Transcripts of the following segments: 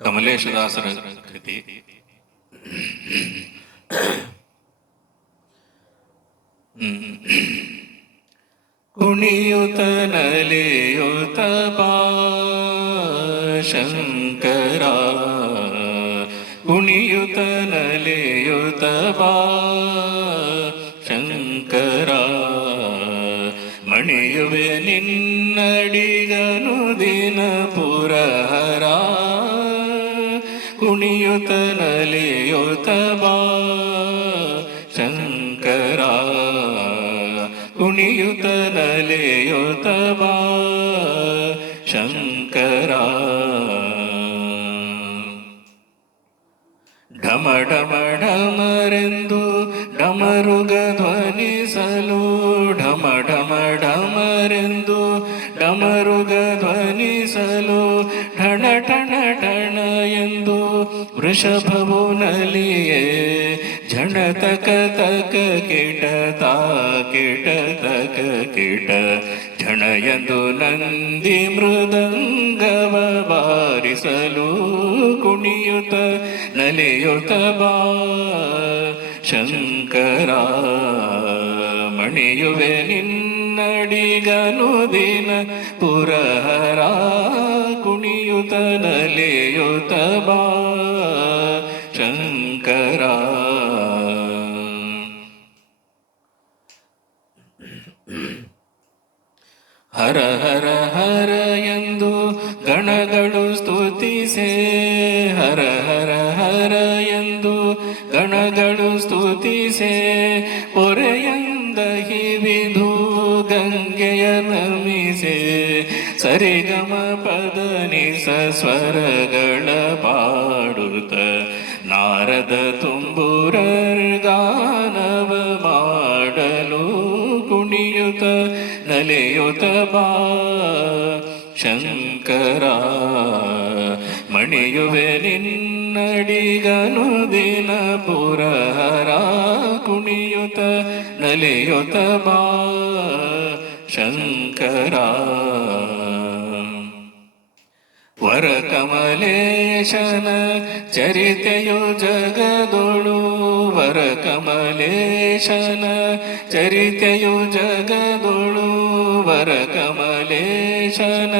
ಕಮಲೇಶದಾಸರ ಕೃತಿ. ಕುಣಿಯುತ ನಲಿಯುತ ಬಾ ಶಂಕರ, ಕುಣಿಯುತ ನಲಿಯುತ ಬಾ ಶಂಕರ, ಮಣಿಯುವೆ ನಿನ್ನಡಿಗನು ದಿನ ಪುರಹರ, ಕುಣಿಯುತ ನಲಿಯುತ ಬಾ ಶಂಕರ, ಕುಣಿಯುತ ನಲಿಯುತ ಬಾ ಶಂಕರ. ಢಮ ಢಮ ಢಮರೆಂದು ಡಮರುಗ ಧ್ವನಿಸಲು, ಢಮ ಢಮ ಢಮರೆಂದು ಡಮರುಗ ಧ್ವನಿಸಲು, ಠಣ ಠಣ ಠಣ ಎಂದು ವೃಷಭವು ನಲಿಯೇ, ಝಣ ತಕ ತಕ ಕಿಟ ತಾ ಕಿಟ ತಕ ಕಿಟ, ಝಣ ಎಂದು ನಂದಿ ಮೃದಂಗವ ಬಾರಿಸಲು, ಕುಣಿಯುತ ನಲಿಯುತ ಬಾ ಶಂಕರ, ಮಣಿಯುವೆ ನಿನ್ನಡಿಗನು ದಿನ ಪುರಹರ, ಕುಣಿಯುತ ನಲಿಯುತ ಬಾ ಶಂಕರ. ಹರ ಹರ ಹರ ಎಂದು ಗಣಗಳು ಸ್ತುತಿಸೆ, ಹರ ಹರ ಹರ ಎಂದು ಗಣಗಳು ಸ್ತುತಿಸೆ, ಪೊರೆಯಂದ ಹಿವಿದು ಗಂಗೆಯ ನಮಿಸೆ, ಸರಿಗಮ ಪದ ನಿಸ ಸ್ವರಗಳ ಪಾಡುತ್ತ, ನಾರದ ತುಂಬುರರ್ ಗಾನವ ಮಾಡಲು, ಕುಣಿಯುತ ನಲಿಯುತ ಬಾ ಶಂಕರ, ಮಣಿಯುವೆ ನಿನ್ನಡಿಗನು ದಿನ ಪುರಹರ, ಕುಣಿಯುತ ನಲಿಯುತ ಬಾ ಶಂಕರ. ವರ ಕಮಲೇಶನ ಚರಿತೆಯು ಜಗದೊಳು, ವರ ಕಮಲೇಶನ ಚರಿತೆಯು ಜಗದೊಳು, ವರ ಕಮಲೇಶನ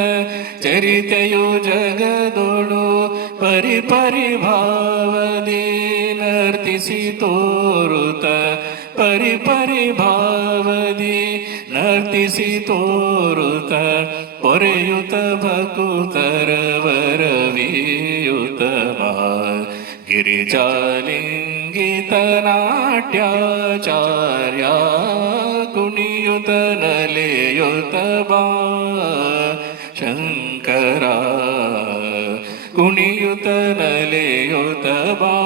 ಚರಿತೆಯು ಜಗದೊಳು, ಪರಿ ಪರಿಭಾವದಿ ನರ್ತಿಸಿ ತೋರುತ, ಪರಿ ಪರಿಭಾವದಿ ನರ್ತಿಸಿ ತೋರುತ, ಪೊರೆಯುತ ಭಕುತರ ವರವಿಯುತ ಬಾ ಗಿರಿಜಾಲಿಂಗಿತ ನಾಟ್ಯಾಚಾರ್ಯ, ಕುಣಿಯುತ ನಲಿಯುತ ಬಾ ಶಂಕರ, ಕುಣಿಯುತ ನಲಿಯುತ ಬಾ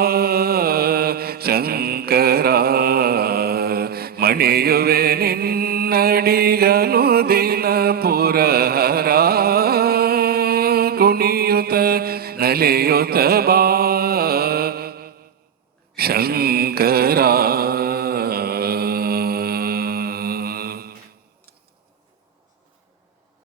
ಶಂಕರ, ಮಣಿಯುವೆ ನಿನ್ನಡಿಗನು ದಿನ ಪುರಹರ, ಕುಣಿಯುತ ನಲಿಯುತ ಬಾ ಶಂಕರ.